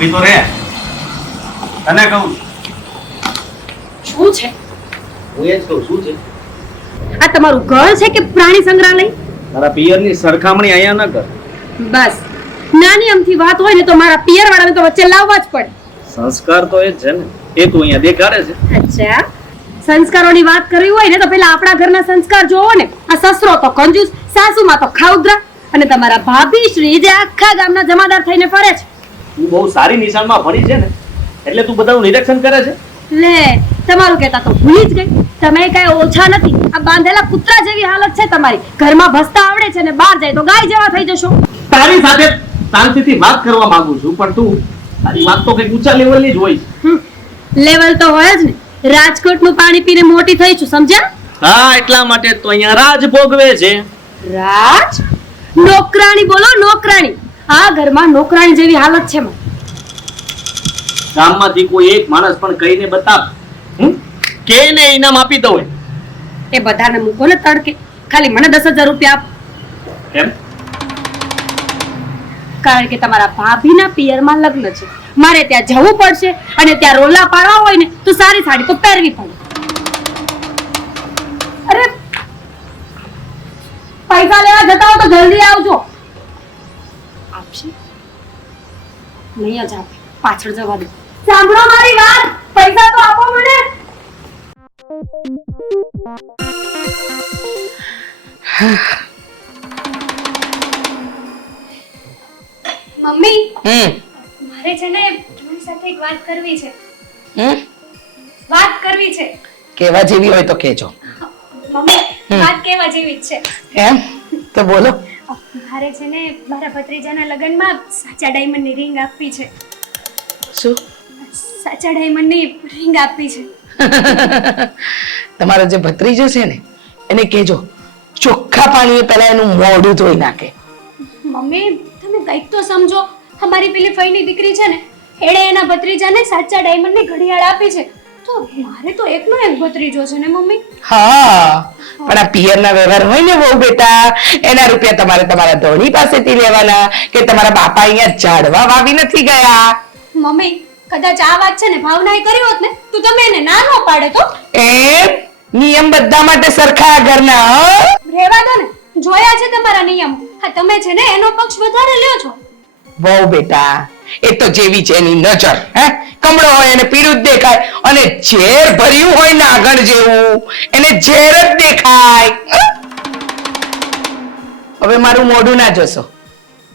ઊભી તો રે તને કહું. શું છે? હું એ જ કહું શું છે? આ તમારું ઘર છે કે પ્રાણી સંગ્રહાલય? તારા પિયરની સરખામણી અહીંયા ન કર. બસ. નાની અમથી વાત હોય ને તો મારા પિયર વાળાને તો વચ્ચે લાવવા જ પડે. સંસ્કાર તો એ જ છે ને. એ તું અહીંયા દેખાડે છે. અચ્છા. સંસ્કારોની વાત કરવી હોય ને તો પેલા આપણા ઘરના સંસ્કાર જોવો ને. આ સસરો તો કંજૂસ સાસુમાં તો ખાઉદ્રા અને તમારા ભાભી શ્રી જે આખા ગામના જમાદાર થઈને ફરે છે. તું બહુ સારી નિશાળમાં ભણી છે ને એટલે તું બધાનું નિરીક્ષણ કરે છે? લે તમારું કહેતા તો ભૂલી જ ગઈ. તમે કઈ ઓછા નથી. આ બાંધેલા કૂતરા જેવી હાલત છે તમારી. ઘરમાં ભસતા આવડે છે ને બહાર જાય તો ગાય જેવા થઈ જશો. તારી સાથે શાંતિથી વાત કરવા માંગુ છું પણ તું તારી વાત તો કઈ ઊંચા લેવલની જ હોય છે. લેવલ તો હોય જ ને. રાજકોટનું પાણી પીને મોટી થઈ છું સમજ્યા? હા એટલા માટે તો અહીંયા રાજ ભોગવે છે. રાજ? નોકરાણી બોલો નોકરાણી. આ ઘરમાં નોકરાણી જેવી હાલત છે મારી. ગામમાંથી કોઈ એક માણસ પણ કહીને બતાવ. હમ? કે ને ઇનામ આપી દો એ બધાને મૂકો ને તડકે. ખાલી મને દસ હજાર રૂપિયા આપ. એમ? કારણ કે તમારા ભાભીના પિયરમાં લગ્ન છે. મારે ત્યાં જવું પડશે અને ત્યાં રોલા પાડવા હોય ને તો સારી સાડી તો પહેરવી પડે. અરે! પૈસા લેવા જતા હો તો જલ્દી આવજો. નહીં જ આપે પાછળ જવા દે. સાંભળો મારી વાત. પૈસા તો આપો મને. મમ્મી હમ. મારે છે ને તમારી સાથે એક વાત કરવી છે. હમ? વાત કરવી છે. કેવા જેવી હોય તો કેજો. મમ્મી વાત કેવા જેવી જ છે. એમ? તો બોલો. મારે છે ને મારા ભત્રીજાના લગ્નમાં સાચા ડાયમંડની રિંગ આપવી છે. શું? સાચા ડાયમંડની રિંગ આપવી છે. તમારો જે ભત્રીજો છે ને એને કહેજો ચોખ્ખા પાણીએ પહેલા એનું મોઢું ધોઈ નાખે. મમ્મી તમે કંઈક તો સમજો. અમારી પેલી ફઈની દીકરી છે ને એણે એના ભત્રીજાને સાચા ડાયમંડની ઘડિયાળ આપી છે. તો મારે તો એકનો એક ભત્રીજો છે ને મમ્મી? હા પણ આ પિયરના વ્યવહાર હોય ને બહુ બેટા એના રૂપિયા તમારે તમારા ધોની પાસેથી લેવાના કે તમારા બાપા અહીંયા ઝાડવા વાવી નથી ગયા? મમ્મી કદાચ આ વાત છે ને ભાવનાએ કરી હોત ને તો તમે એને ના ન પાડે તો? એ નિયમ બધા માટે સરખા ઘરના હં? રહેવા દો ને જોયા છે તમારા નિયમ. હા તમે છે ને એનો પક્ષ વધારે લ્યો છો. બહુ બેટા એ તો જેવી છે એની નજર હે? કમળો હોય એને પીળું જ દેખાય અને ઝેર ભર્યું હોય નાગણ જેવું એને ઝેર જ દેખાય. હવે મારું મોઢું ના જોશો.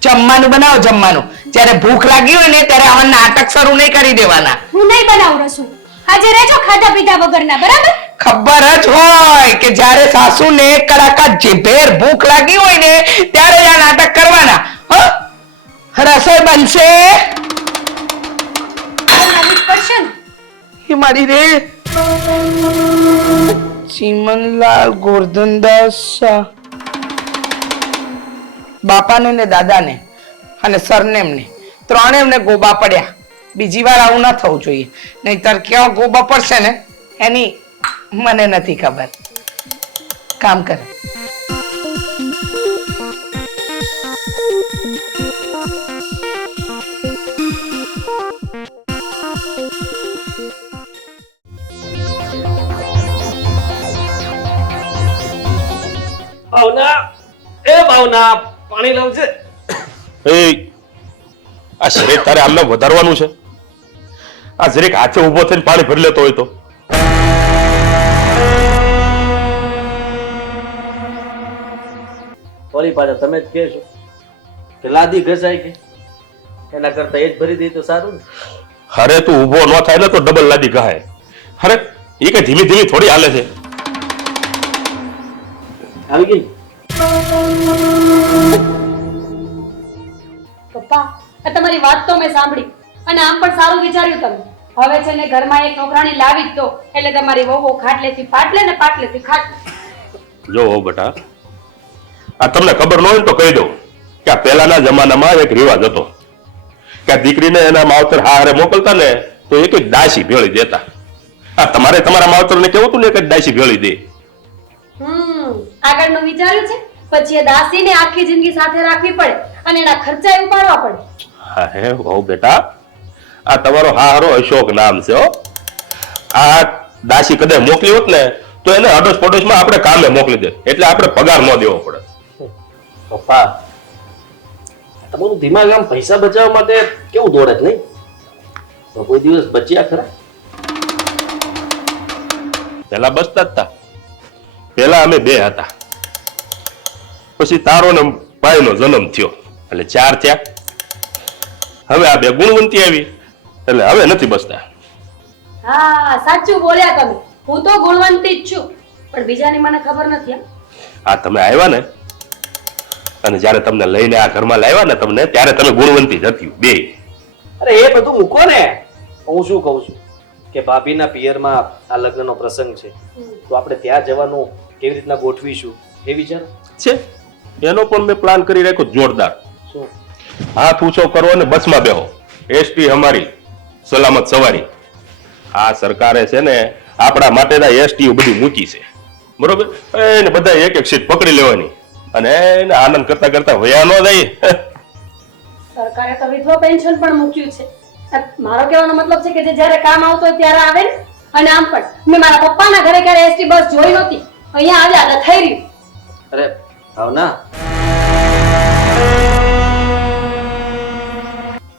જમવાનું બનાવો જમવાનું. જ્યારે ભૂખ લાગી હોય ને ત્યારે આવા નાટક શરૂ નહીં કરી દેવાના. હું નહીં બનાવું રસોઈ. આજે રહેજો ખાધા પીધા વગરના બરાબર? ખબર જ હોય કે જ્યારે સાસુને કડાકા જીભેર ભૂખ લાગી હોય ને ત્યારે આ નાટક કરવાના. હં? રસોઈ બનશે? એ મારી રે. ચીમનલાલ ગોરધનદાસ દાસ બાપાને ને દાદાને અને સરનેમને ત્રણે એમને ગોબા પડ્યા. બીજી વાર આવું ના થવું જોઈએ. નહીતર ક્યાં ગોબા પડશે ને એની મને નથી ખબર. કામ કરે. એ ભાવના પાણી લાવજે. એ આ શરીર તારે આમને વધારવાનું છે. આ જરીક હાથે ઊભો થઈને પાણી ભરી લેતો હોય તો. વળી પાછા તમે જ કહેશો કે લાદી ઘસાય કે એના કરતા એ જ ભરી દઈ તો સારું ને. અરે તું ઊભો ન થાય ને તો ડબલ લાદી કહાય અરે એ કઈ ધીમી ધીમી થોડી હાલે છે. આવી ગઈ? પપ્પા, આ તમારી વાત તો મેં સાંભળી અને આમ પણ સારું વિચાર્યું તમે. હવે છે ને ઘરમાં એક નોકરાણી લાવી જ દો, એટલે તમારી વહુ ખાટલેથી પાટલે ને પાટલેથી ખાટ જો બેટા, આ તમને ખબર ન હોય તો કહી દઉં કે આ પહેલાના જમાનામાં એક રિવાજ હતો કે આ દીકરીને એના માવતર હારે મોકલતા ને તો એક દાસી ભેળી દેતા. આ તમારે તમારા માવતરને કેવું હતું ને, એક દાસી ભેળી દે. આગળનું વિચાર્યું છે? પછી એ દાસીને આખી જિંદગી સાથે રાખવી પડે અને એના ખર્ચા ઉપાડવા પડે. હા હે હો બેટા આ તમારો હારો અશોક નામ છે હો. આ દાસી કદાચ મોકલી હોત ને તો એને અડોશ પડોશમાં આપણે કામે મોકલી દે. એટલે આપણે પગાર ન દેવો પડે. પપ્પા તમારું દિમાગ આમ પૈસા બચાવવા માટે કેવું દોડે છે નહીં? તો કોઈ દિવસ બચ્યા ખરા? પેલા બસતા જ હતા પેલા અમે બે હતા. પછી તારો ને ભાઈનો જન્મ થયો. એટલે ચાર થયા. હવે આ બે ગુણવંતી આવી. એટલે હવે નથી બસતા. હા સાચું બોલ્યા તમે. હું તો ગુણવંતી જ છું. પણ બીજાની મને ખબર નથી આ તમે આવ્યા ને અને જ્યારે તમને લઈને આ ઘરમાં લાવ્યા ને તમને ત્યારે તમે ગુણવંતી જ હતી. બે. અરે એ બધું મૂકો ને. હું શું કહું છું? કે ભાભીના પિયરમાં આ લગ્નનો પ્રસંગ છે. તો આપણે ત્યાં જવાનું કેવી રીતના ગોઠવીશું? એ વિચાર? છે. એનો પણ મેં પ્લાન કરી રાખ્યો જોરદાર. શું? હાથ ઊંચો કરો અને બસમાં બેહો. એસટી અમારી સલામત સવારી. આ સરકારે છે ને આપણા માટેના એસટી બધી મૂકી છે. બરોબર? એને બધા એક એક સીટ પકડી લેવાની. અને એને આનંદ કરતા કરતા વયા ન જાય. સરકારે તો વિધવા પેન્શન પણ મૂક્યું છે. મારો કહેવાનો મતલબ છે કે જે જ્યારે કામ આવતો હોય ત્યારે આવે ને. અને આમ પણ. મેં મારા પપ્પાના ઘરે ક્યારે એસટી બસ જોઈ નહોતી. અહીંયા આવ્યા એટલે થઈ રહ્યું. અરે ભાવના.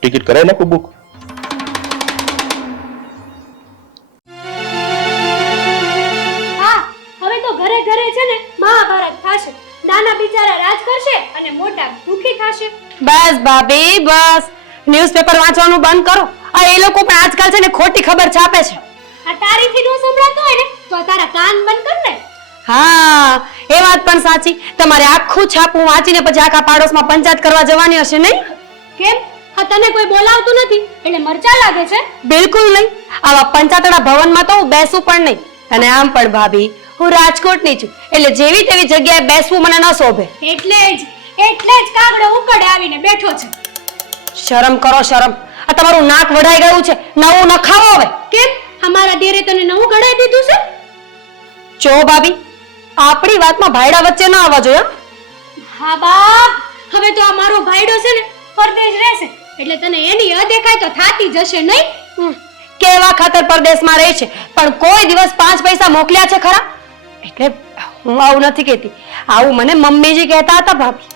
ટિકિટ કરાવી નાખું બુક? હા હવે તો ઘરે ઘરે છે ને મહાભારત થશે. નાના બિચારા રાજ કરશે અને મોટા દુખી થશે. બસ ભાભી બસ. ન્યૂઝપેપર વાંચવાનું બંધ કરો. આ એ લોકો પણ આજકાલ છે ને ખોટી ખબર છાપે છે. આ તારીથી નો સંભળાતો હોય ને તો તારા કાન બંધ કર ને. હા એ વાત પણ સાચી. તમારે આખું છાપું વાંચીને પછી આખા પાડોશમાં પંચાયત કરવા જવાની હશે નહીં? કેમ? આ તને કોઈ બોલાવતું નથી? એટલે મરચા લાગે છે? બિલકુલ નહીં. આવા પંચાતળા ભવનમાં તો હું બેસું પણ નહીં. અને આમ પણ ભાભી હું રાજકોટની છું. એટલે જેવી તેવી જગ્યાએ બેસવું મને ન શોભે. એટલે જ એટલે જ કાગડો ઉકડે આવીને બેઠો છે. શરમ કરો શરમ. આ તમારું નાક વઢાઈ ગયું છે. નવું નખાવો હવે. કેમ? અમારા દેરે તને નવું ગળાઈ દીધું છે? જો ભાભી આપણી વાતમાં ભાઈડા વચ્ચે ના આવવા જોઈએ હા? બાપ! હવે તો આ મારો ભાઈડો છે ને પરદેશ રહેશે. એટલે તને એની અદેખાય તો થાતી જશે નહીં? કેવા ખાતર પરદેશમાં રહે છે? પણ કોઈ દિવસ પાંચ પૈસા મોકલ્યા છે ખરા? એટલે હું આવું નથી કહેતી. આવું મને મમ્મીજી કહેતા હતા ભાભી.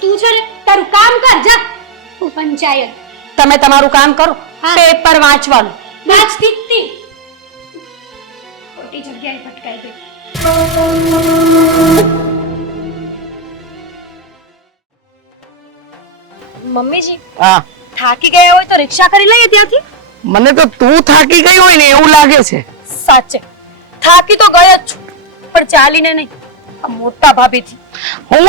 તું છે ને તારું કામ કર જા. હું પંચાયત. તમે તમારું કામ કરો. પેપર વાંચવાનું. વાંચતી ખોટી જગ્યાએ ભટકાઈ ગઈ. મમ્મીજી હા. થાકી ગયા હોય તો રિક્ષા કરી લઈએ ત્યાંથી? મને તો તું થાકી ગઈ હોય ને એવું લાગે છે. સાચે. થાકી તો ગયો જ છું પણ ચાલીને નહીં આ મોટા ભાભીથી. હું?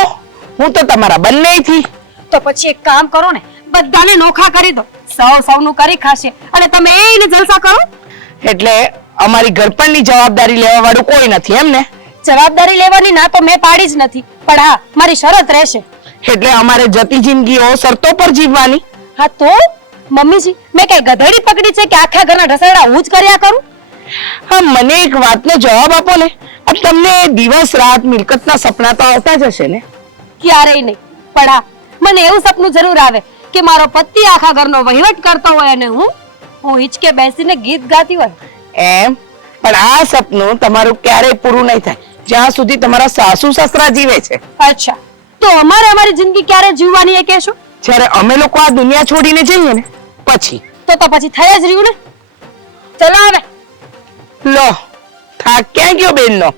હું તો તમારા બંનેથી. તો પછી એક કામ કરો ને બધાને નોખા કરી દો. સૌ સૌનું કરી ખાશે અને તમે એને જલસા કરો. એટલે અમારી ઘરપણની જવાબદારી લેવા વાળું કોઈ નથી એમ ને? જવાબદારી લેવાની ના તો મેં પાડી જ નથી. પણ હા મારી શરત રહેશે. એટલે અમારે જતી જિંદગીઓ શરતો પર જીવવાની? હા તો? મમ્મીજી મેં કઈ ગધેડી પકડી છે કે આખા ઘરના ઢસેડા હું જ કર્યા કરું? હા મને એક વાતનો જવાબ આપો ને. આ તમને દિવસ રાત મિલકતના સપના તો આવતા જ હશે ને? ક્યારેય નહીં. પણ હા મને એવું સપનું જરૂર આવે કે મારો પતિ આખા ઘરનો વહીવટ કરતો હોય અને હું હું હિચકે બેસીને ગીત ગાતી હોય. એમ? પણ આ સપનું તમારું ક્યારેય પૂરું નહીં થાય. જ્યાં સુધી તમારા સાસુ સસરા જીવે છે. અચ્છા. તો અમારે અમારી જિંદગી ક્યારે જીવવાની એ કહેશો? જ્યારે અમે લોકો આ દુનિયા છોડીને જઈએ ને પછી. તો તો પછી થઈ જ રહ્યું ને? ચલો હવે. લો થાક ક્યાં ગયો બેનનો?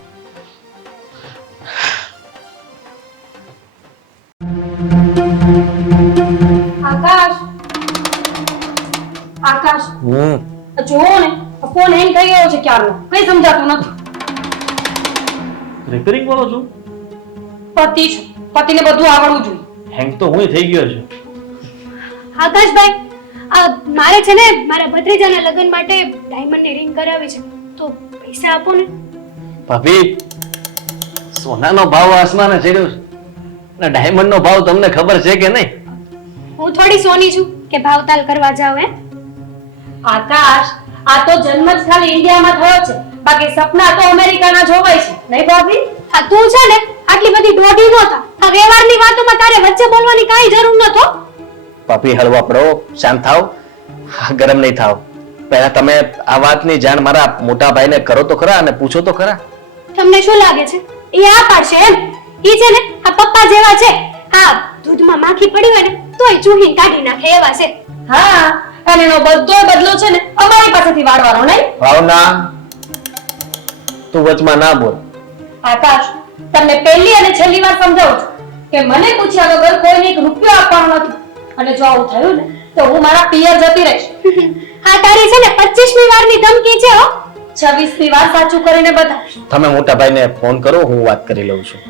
આકાશ. આકાશ. હમ. જુઓ ને. ફોન હેંગ થઈ ગયો છે ક્યારનો? કઈ સમજાતું નથી. રિપેરિંગ વાળો છું? પતિ છું. પતિને બધું આવડવું જોઈએ. હેંગ તો હું થઈ ગયો છું. આકાશભાઈ આ મારે છે ને મારા ભત્રીજાના લગ્ન માટે ડાયમંડની રિંગ કરાવી છે. તો પૈસા આપો ને. ભાભી સોનાનો ભાવ આસમાને ચડ્યો છે. અને ડાયમંડનો ભાવ તમને ખબર છે કે નહીં? હું થોડી સોની છું કે ભાવતાલ કરવા જાવ હે? આકાશ આ તો જન્મ જ ખાલી ઇન્ડિયામાં થયો છે. બાકી સપના તો અમેરિકાના જોવાય છે. નહીં ભાભી? આ તું છે ને આટલી બધી દોઢી નો થા. આ વ્યવહારની વાતોમાં તારે વચ્ચે બોલવાની કાંઈ જરૂર નતો ભાભી હળવા પડો શાંત થાવ. ગરમ નહીં થાવ. પહેલા તમે આ વાતની જાણ મારા મોટા ભાઈને કરો તો ખરા અને પૂછો તો ખરા. તમને શું લાગે છે? એ આ પાડશે એમ? ઈ છે ને આ પપ્પા જેવા છે. હા દૂધમાં માખી પડી હોય ને તોય ચૂહીને કાઢી નાખે એવા છે. હા અને એનો બધો બદલો છે ને અમારી પાસેથી વાળવાનો નહીં? ભાવના તું વચમાં ના બોલ. આકાશ તમને પહેલી અને છેલ્લી વાર સમજાવું છું કે મને પૂછ્યા વગર કોઈને એક રૂપિયો આપવાનો નથી. અને જો આવું થયું ને તો હું મારા પિયર જતી રહીશ. હા તારી છે ને 25મી વારની ધમકી છે હો. છવ્વીસની વાર સાચું કરીને બતાવીશ. તમે મોટા ભાઈને ફોન કરો હું વાત કરી લઉં છું.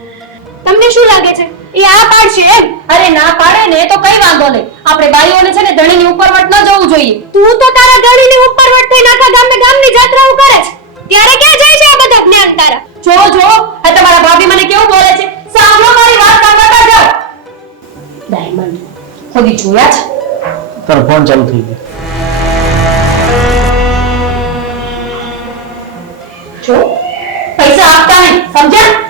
તમને શું લાગે છે? એ આ પાડશે એમ? અરે ના પાડે ને તો કઈ વાંધો નહીં. આપણે બાઈઓને છે ને ધણીની ઉપરવટ ન જવું જોઈએ. તું તો તારા ધણીની ઉપરવટ થઈ નાખા ગામે ગામની જાત્રાઓ કરે છે. ત્યારે ક્યાં જાય છે આ બધા જ્ઞાન તારા? જો જો આ તમારા ભાભી મને કેવું બોલે છે? સાંભળો મારી વાત સાંભળતા જાઓ. ડાયમંડ ખોદી જોયા છે? તારો ફોન ચાલુ થઈ ગયો. જો પૈસા આપતા નહીં સમજ્યા?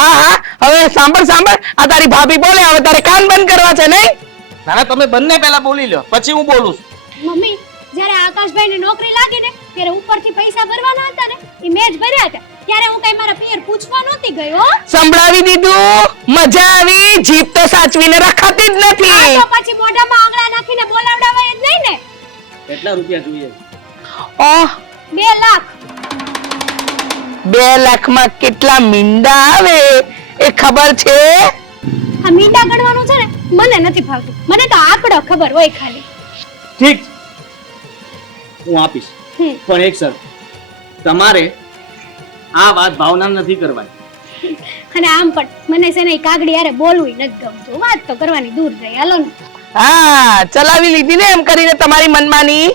હા હા હવે સાંભળ સાંભળ. આ તારી ભાભી બોલે હવે તારે કાન બંધ કરવા છે નહીં? ના ના તમે બંને પહેલા બોલી લો પછી હું બોલું છું. મમ્મી જ્યારે આકાશભાઈને નોકરી લાગી ને ત્યારે ઉપરથી પૈસા ભરવાના હતા ને એ મેં જ ભર્યા હતા. ત્યારે હું કઈ મારા પિયર પૂછવા નહોતી ગઈ હો. સંભળાવી દીધું? મજા આવી. જીભ તો સાચવીને રખાતી જ નથી. તો પછી મોઢામાં આંગળા નાખીને બોલાવડાવાય જ નહીં ને. કેટલા રૂપિયા જોઈએ? ઓહ. બે લાખ. બે લાખમાં કેટલા મીંડા આવે એ ખબર છે? આ મીંડા ગણવાનું છે ને મને નથી ભાવતું મને તો આંકડો ખબર હોય ખાલી. ઠીક હું આપીશ. પણ એક સર તમારે આ વાત ભાવના નથી કરવાની. અને આમ પણ મને છે ને કાગડી યારે બોલવું નથી ગમતું. વાત તો કરવાની દૂર રહી હાલો હા ચલાવી લીધી ને એમ કરીને તમારી મનમાની?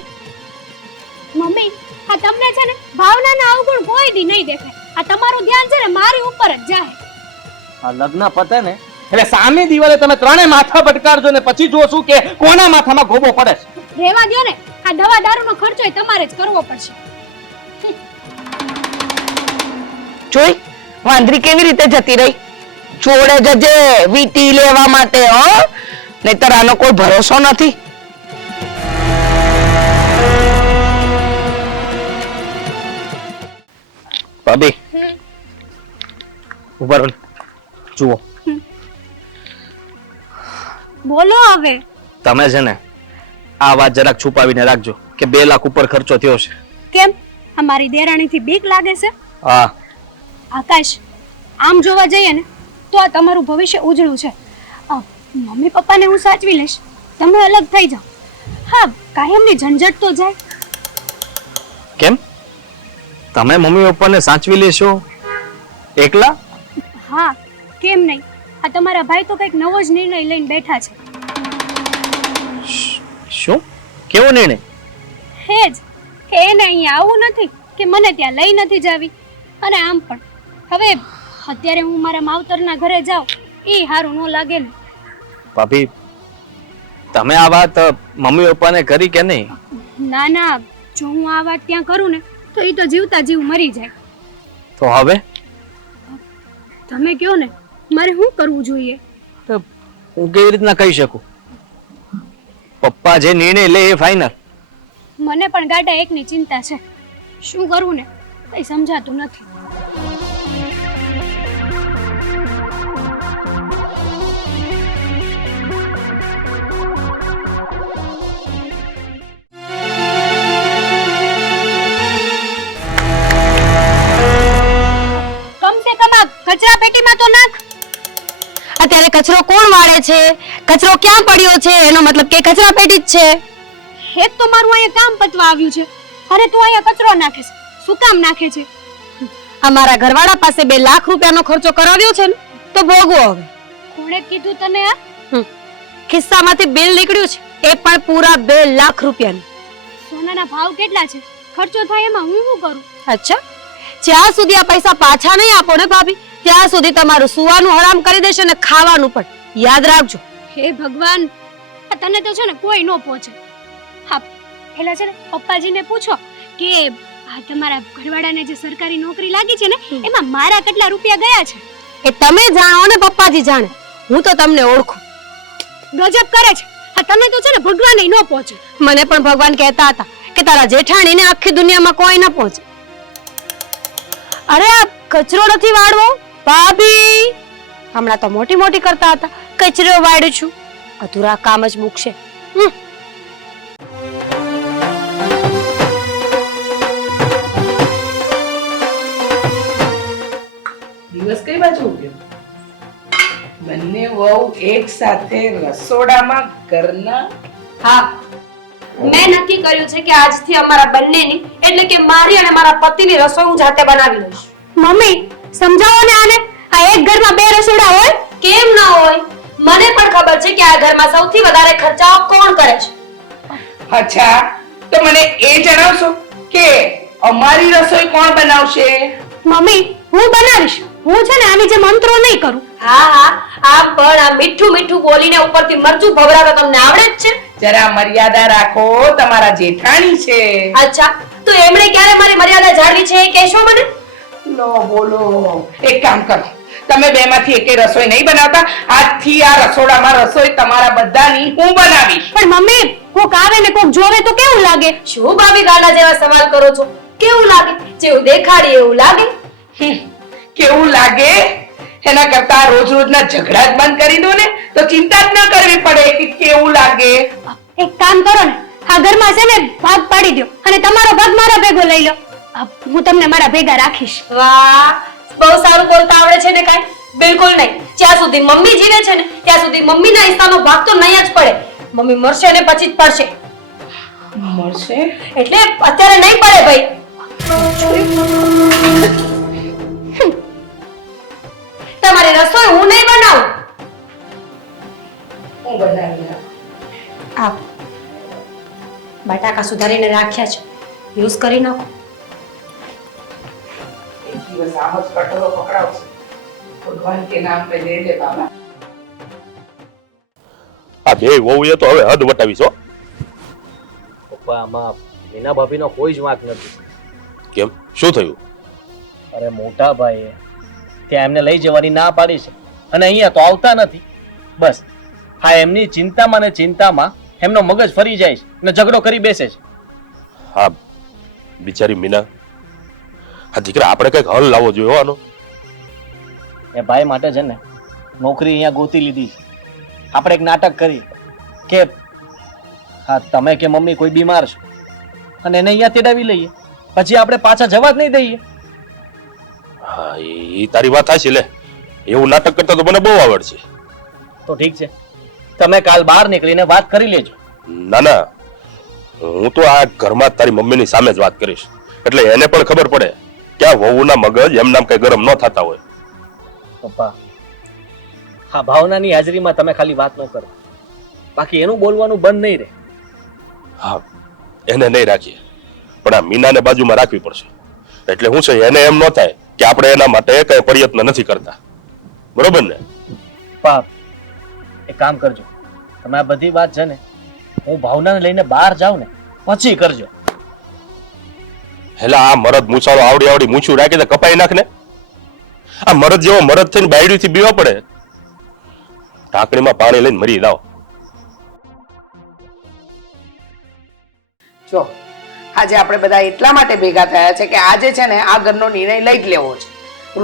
આ તમને છે ને ભાવનાના અવગુણ કોઈ દી નહીં દેખાય. આ તમારું ધ્યાન છે ને મારી ઉપર જ જાય. આ લગ્ન પતે ને એટલે સામે દિવાલે તમે ત્રણે માથા ભટકારજો ને પછી જોશું કે કોના માથામાં ગોબો પડે છે. રેવા દો ને આ દવા દારૂનો ખર્ચો તમારે જ કરવો પડશે. જોઈ વાંદરી કેવી રીતે જતી રહી? જોડે જજે વીટી લેવા માટે હો. નહીતર આનો કોઈ ભરોસો નથી. ભાભી. ઊભા રહો જુઓ. બોલો હવે. તમે છે ને આ વાત જરાક છુપાવીને રાખજો કે બે લાખ ઉપર ખર્ચો થયો છે. કેમ? આ મારી દેરાણીથી બીક લાગે છે? હા. આકાશ આમ જોવા જઈએ ને તો આ તમારું ભવિષ્ય ઉજળું છે. આ મમ્મી પપ્પાને હું સાચવી લઈશ. તમે અલગ થઈ જાઓ. હા કાયમની ઝંઝટ તો જાય. કેમ? તમે મમ્મી પપ્પાને સાચવી લેશો? એકલા? હા કેમ નહીં? આ તમારા ભાઈ તો કંઈક નવો જ નિર્ણય લઈને બેઠા છે. શું કેવો નિર્ણય? હે જ એને અહીંયા આવું નથી કે મને ત્યાં લઈ નથી જાવી. અને આમ પણ હવે અત્યારે હું મારા માવતરના ઘરે જાઉં એ સારું ન લાગે ને ભાભી તમે આ વાત મમ્મી પપ્પાને કરી કે નહીં? ના ના જો હું આ વાત ત્યાં કરું ને તો એ તો જીવતા જીવ મરી જાય. તો હવે? તમે કહો ને મારે શું કરવું જોઈએ? તો હું કેવી રીતના કહી શકું? પપ્પા જે નિર્ણય લે એ ફાઇનલ મને પણ ગાડા એકની ચિંતા છે. શું કરવું ને? કઈ સમજાતું નથી. કચરા પેટીમાં તો નાખ. અત્યારે કચરો કોણ વાળે છે? કચરો ક્યાં પડ્યો છે? એનો મતલબ કે કચરા પેટી જ છે. એક તો મારું અહીંયા કામ પતવા આવ્યું છે. અરે તું અહીંયા કચરો નાખે છે. શું કામ નાખે છે? અમારા ઘરવાળા પાસે બે લાખ રૂપિયાનો ખર્ચો કરાવ્યો છે ને તો ભોગવો હવે. કોણે કીધું તને આ? ખિસ્સામાંથી બિલ નીકળ્યું છે. એ પણ પૂરા બે લાખ રૂપિયાનું. સોનાના ભાવ કેટલા છે? ખર્ચો થાય એમાં હું શું કરું? અચ્છા. જ્યાં સુધી આ પૈસા પાછા નહીં આપો ને ભાભી ત્યાં સુધી તમારું સુવાનું હરામ કરી દેશે ને ખાવાનું પણ. યાદ રાખજો. હે ભગવાન તને તો છે ને કોઈ ન પહોંચે. હા પેલા છે ને પપ્પાજીને પૂછો કે આ તમારા ઘરવાળાને જે સરકારી નોકરી લાગી છે ને એમાં મારા કેટલા રૂપિયા ગયા છે? એ તમે જાણો અને પપ્પાજી જાણે. હું તો તમને ઓળખું. ગજબ કરે છે. આ તને તો છે ને ભગવાન ન પહોંચે. મને પણ ભગવાન કહેતા હતા કે તારા જેઠાણીને આખી દુનિયામાં કોઈ ન પહોંચે. અરે આ કચરો નથી વાળવો? ભાભી! હમણાં તો મોટી મોટી કરતા હતા. કચરો વાળું છું. અધૂરા કામ જ મૂકશે. દિવસ કઈ બાજુ ઉગ્યો? બંને વહુ એક સાથે રસોડામાં ઘરના? હા. મેં નક્કી કર્યું છે કે આજથી અમારા બંનેની એટલે કે મારી અને મારા પતિની રસોઈ હું જાતે બનાવી લઈશ. મમ્મી સમજાવો ને આને? આ એક ઘરમાં બે રસોડા હોય? કેમ ના હોય? મને પણ ખબર છે કે આ ઘરમાં સૌથી વધારે ખર્ચાઓ કોણ કરે છે. અચ્છા તો મને એ જણાવશો કે અમારી રસોઈ કોણ બનાવશે? મમ્મી હું બનાવીશ. હું છે ને આની જે મંત્રો નહીં કરું. હા હા આમ પણ આ મીઠું મીઠું બોલીને ઉપરથી મરચું ભભરાતા તમને આવડે જ છે. જરા મર્યાદા રાખો તમારા જેઠાણી છે. અચ્છા તો એમણે ક્યારે મારી મર્યાદા જાળવી છે એ કહેશો મને? લો બોલો. એક કામ કરો. તમે બે માંથી એકે રસોઈ નહીં બનાવતા. આજથી આ રસોડામાં રસોઈ તમારા બધાની હું બનાવીશ. પણ મમ્મી કોક આવે ને કોક જોવે તો કેવું લાગે? શું ભાભી ગાડા જેવા સવાલ કરો છો? કેવું લાગે? જેવું દેખાડી એવું લાગે? હમ, કેવું લાગે? એના કરતા રોજ રોજના ઝઘડા જ બંધ કરી દો ને. તો ચિંતા જ ન કરવી પડે કે કેવું લાગે. એક કામ કરો ને. આ ઘરમાં છે ને ભાગ પાડી દો અને તમારો ભાગ મારા ભેગો લઈ લો. હું તમને મારા ભેગા રાખીશ. વાહ બહુ સારું બોલતા આવડે છે ને કાંઈ? બિલકુલ નહીં. જ્યાં સુધી મમ્મી જીવે છે ને ત્યાં સુધી મમ્મીના હિસ્સાનો ભાગ તો નહીં જ પડે. મમ્મી મરશે ને પછી જ પડશે. મળશે એટલે અત્યારે નહીં પડે ભાઈ. તમારી રસોઈ હું નહીં બનાવું? હું બનાવી આપું. આ બટાકા સુધારીને રાખ્યા છે. યુઝ કરી નાખો. એક દિવસ આમ જ કટોરો પકડાવશે. ભગવાન કે નામ પે લે લે બાબા. આ બે વહુએ તો હવે હદ વટાવી છો પપ્પા આમાં મીના ભાભીનો કોઈ જ વાંક નથી. કેમ? શું થયું? અરે મોટા ભાઈએ ત્યાં એમને લઈ જવાની ના પાડી છે. અને અહીંયા તો આવતા નથી. બસ હા એમની ચિંતામાં ને ચિંતામાં એમનો મગજ ફરી જાય છે અને ઝઘડો કરી બેસે છે. હા બિચારી મીના આ દીકરા આપણે કંઈક હલ લાવવો જોઈએ આનો. એ ભાઈ માટે છે ને નોકરી અહીંયા ગોતી લીધી છે. આપણે એક નાટક કરી કે હા તમે કે મમ્મી કોઈ બીમાર છો અને એને અહીંયા તેડાવી લઈએ. પછી આપણે પાછા જવા જ નહીં દઈએ. હા એ તારી વાત છે લે. એવું નાટક કરતા તો મને બહુ આવડશે. તો ઠીક છે. તમે કાલ બહાર નીકળીને વાત કરી લેજો. ના ના. હું તો આ ઘરમાં તારી મમ્મીની સામે જ વાત કરીશ. એટલે એને પણ ખબર પડે. કે આ વહુના મગજ એમ નામ કઈ ગરમ ન થતા હોય? પપ્પા હા ભાવનાની હાજરીમાં તમે ખાલી વાત ન કરો. બાકી એનું બોલવાનું બંધ નહીં રહે. હા એને નહીં રાખીએ. પણ આ મીનાને બાજુમાં રાખવી પડશે. એટલે શું છે એને એમ ન થાય કે આપણે એના માટે કઈ પ્રયત્ન નથી કરતા. બરોબર ને? પાપ એક કામ કરજો. તમે આ બધી વાત છે ને હું ભાવનાને લઈને બહાર જાઉં ને પછી કરજો. હેલા આ મરદ મૂછાળો આવડી આવડી મૂછું રાખી દે કપાઈ નાખ ને આ મરદ જેવો મરદ થઈને બાયડીથી બીવા પડે. ઢાંકણીમાં પાણી લઈને મરી દાવ જો આજે આપણે બધા એટલા માટે ભેગા થયા છે કે આજે છે ને આ ઘરનો નિર્ણય લઈ જ લેવો છે.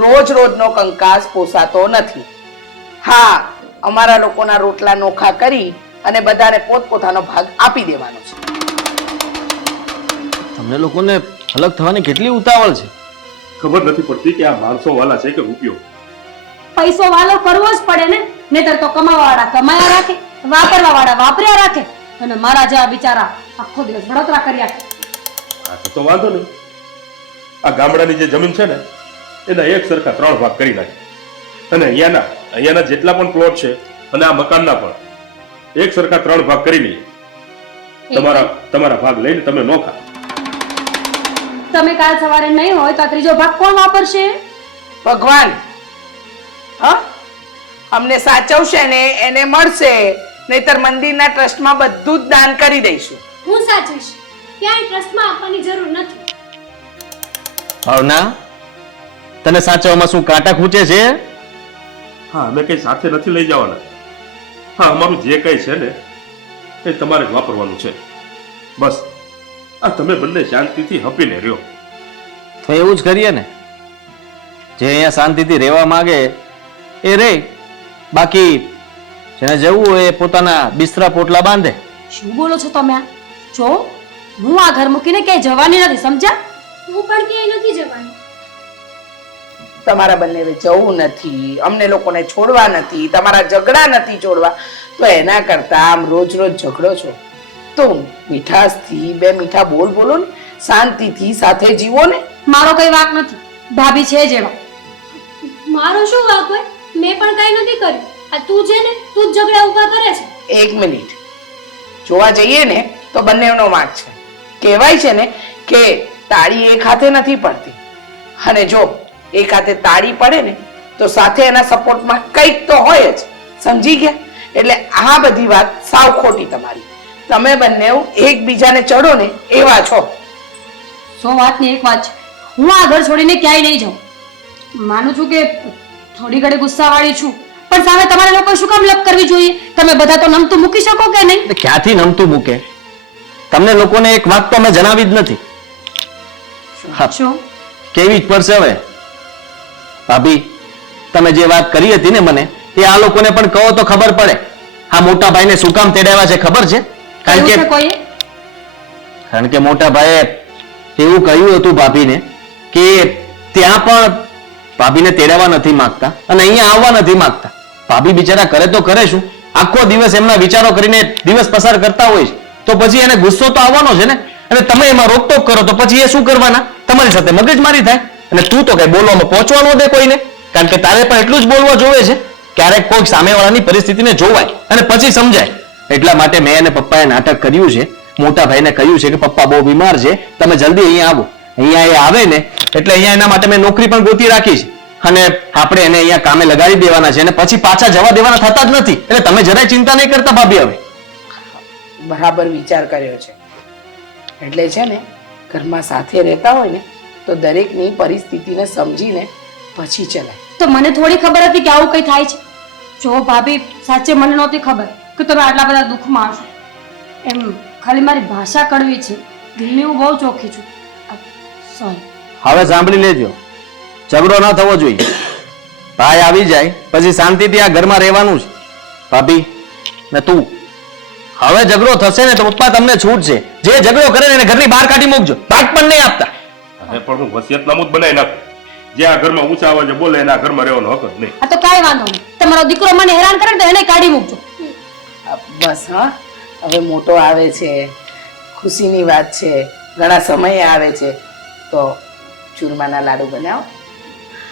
રોજ રોજનો કંકાસ પોસાતો નથી. હા અમારા લોકોના રોટલા નોખા કરી અને બધાને પોતપોતાનો ભાગ આપી દેવાનો છે. તમને લોકોને અલગ થવાની કેટલી ઉતાવળ છે? ખબર નથી પડતી કે આ માણસો વાલા છે કે રૂપિયો? પૈસો વાલો કરવો જ પડે ને? નહીતર તો કમાવા વાળા કમાયા રાખે વાપરવા વાળા વાપર્યા રાખે અને મારા જેવા બિચારા આખો દિવસ બળતરા કર્યા આ તો વાંધો નહીં. આ ગામડાની જે જમીન છે ને એના એક સરખા ત્રણ ભાગ કરી નાખે. અને અહીંયાના અહીંયાના જેટલા પણ પ્લોટ છે અને આ મકાનના પણ એક સરખા ત્રણ ભાગ કરી લઈએ. તમારા તમારા ભાગ લઈને તમે નોખા તમે કાલ સવારે નહીં હોય તો આ ત્રીજો ભાગ કોણ વાપરશે? ભગવાન! હા? અમને સાચવશે ને એને મળશે નહીતર મંદિરના ટ્રસ્ટમાં બધું જ દાન કરી દઈશું. હું સાચવીશ. ક્યાંય ટ્રસ્ટમાં આપવાની જરૂર નથી. ભાવના તને સાચવવામાં શું કાંટા ખૂંચે છે? હા અમે કઈ સાથે નથી લઈ જવાના. હા અમારું જે કઈ છે ને એ તમારે જ વાપરવાનું છે. બસ. આ તમે બંને શાંતિથી હપીને રહ્યો. તો એવું જ કરીએ ને. જે અહીંયા શાંતિથી રહેવા માંગે એ રે. બાકી જેને જવું હોય એ પોતાના બિસ્તરા પોટલા બાંધે. શું બોલો છો તમે આ? જો હું આ ઘર મૂકીને ક્યાંય જવાની નથી સમજ્યા? હું પણ ક્યાંય નથી જવાની. તમારા બંને જવું નથી અમને લોકોને છોડવા નથી તમારા ઝઘડા નથી છોડવા. તો એના કરતા આમ રોજ રોજ ઝઘડો છો. તો મીઠાશથી બે મીઠા બોલ બોલો ને. શાંતિથી સાથે જીવો ને. મારો કઈ વાક નથી. ભાભી છે જ એવા. મારો શું વાક હોય? મેં પણ કઈ નથી કર્યું. આ તું છે ને તું જ ઝઘડા ઊભા કરે છે. એક મિનિટ. જોવા જઈએ ને તો બંનેનો વાંક છે. કહેવાય છે ને કે તાળી એક હાથે નથી પડતી. અને જો એક હાથે તાળી પડે ને તો સાથે એના સપોર્ટમાં કંઈક તો હોય જ. સમજી ગયા? એટલે આ બધી વાત સાવ ખોટી તમારી. તમે બંને એકબીજાને ચડો ને એવા છો. સો વાતની એક વાત છે. હું આ ઘર છોડીને ક્યાંય નહીં જાઉં. માનું છું કે થોડી ઘડી ગુસ્સાવાળી છું. પણ સામે તમારે લોકો શું કામ લપ કરવી જોઈએ? તમે બધા તો નમતું મૂકી શકો કે નહીં? ક્યાંથી નમતું મૂકે? તમને લોકોને એક વાત તો અમે જણાવી જ નથી. હા. શું? કેવી જ પડશે હવે? ભાભી તમે જે વાત કરી હતી ને મને એ આ લોકોને પણ કહો તો ખબર પડે. આ મોટા ભાઈને શું કામ તેડાવ્યા છે ખબર છે? કારણ કે કોઈએ? કારણ કે મોટા ભાઈએ એવું કહ્યું હતું ભાભીને કે ત્યાં પણ ભાભીને તેડાવા નથી માંગતા અને અહીંયા આવવા નથી માંગતા. ભાભી બિચારા કરે તો કરે શું? આખો દિવસ એમના વિચારો કરીને દિવસ પસાર કરતા હોય છે. તો પછી એને ગુસ્સો તો આવવાનો છે ને? અને તમે એમાં રોકટોક કરો તો પછી એ શું કરવાના? તમારી સાથે મગજમારી થાય. અને તું તો કઈ બોલવામાં પહોંચવાનો દે કોઈને. કારણ કે તારે પણ એટલું જ બોલવા જોવે છે. ક્યારેક કોઈક સામેવાળાની પરિસ્થિતિને જોવાય અને પછી સમજાય. એટલા માટે મેં અને પપ્પાએ નાટક કર્યું છે. મોટા ભાઈને કહ્યું છે કે પપ્પા બહુ બીમાર છે તમે જલ્દી અહીંયા આવો. અહીંયા એ આવે ને એટલે અહીંયા એના માટે મેં નોકરી પણ ગોતી રાખી છે. અને આપણે એને અહીંયા કામે લગાડી દેવાના છે અને પછી પાછા જવા દેવાના થતા જ નથી. એટલે તમે જરાય ચિંતા નહીં કરતા ભાભી હવે. બરાબર વિચાર કર્યો છે. એટલે છે ને ઘરમાં સાથે રહેતા હોય ને તો દરેકની પરિસ્થિતિને સમજીને પછી ચલાય. તો મને થોડી ખબર હતી કે આવું કંઈ થાય છે? જો ભાભી સાચે મને નહોતી ખબર. કે તમે આટલા બધા દુઃખમાં આવશો એમ ખાલી મારી ભાષા કડવી છે. દિલની હું બહુ ચોખ્ખી છું. સોરી હવે સાંભળી લેજો. ઝઘડો ન થવો જોઈએ. ભાઈ આવી જાય પછી શાંતિથી આ ઘરમાં રહેવાનું છે. ભાભી ને તું. હવે ઝઘડો થશે ને તો પપ્પા તમને છૂટ છે. જે ઝઘડો કરે ને એને ઘરની બહાર કાઢી મૂકજો. ભાગ પણ નહીં આપતા. હવે પણ હું વસિયતનામું જ બનાવી નાખું. જે આ ઘરમાં ઊંચા અવાજે બોલે એના ઘરમાં રહેવાનો હક જ નહીં. આ તો કાંઈ વાંધો નહીં. તમારો દીકરો મને હેરાન કરે ને તો એને કાઢી મૂકજો. બસ હા? હવે મોટો આવે છે. ખુશીની વાત છે. ઘણા સમયે આવે છે. તો ચૂરમાના લાડુ બનાવો.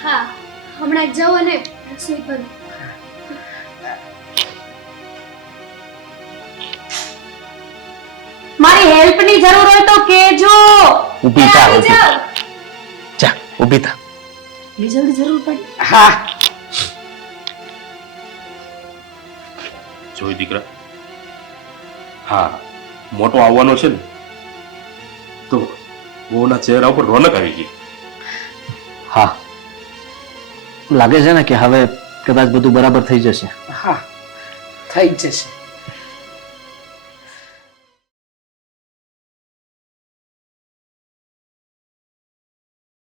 હા હમણાં જ જાઉં અને રસોઈ કરું. મારી હેલ્પની જરૂર હોય તો કેજો. ઊભી થા ઊભી જાઓ. જા ઊભી થા. એટલી જલ્દી જરૂર પડી. હા જોઈ દીકરા. હા મોટો આવવાનો છે ને તો બહુના ચહેરા ઉપર રોનક આવી ગઈ. હા. લાગે છે ને કે હવે કદાચ બધું બરાબર થઈ જશે. હા થઈ જશે.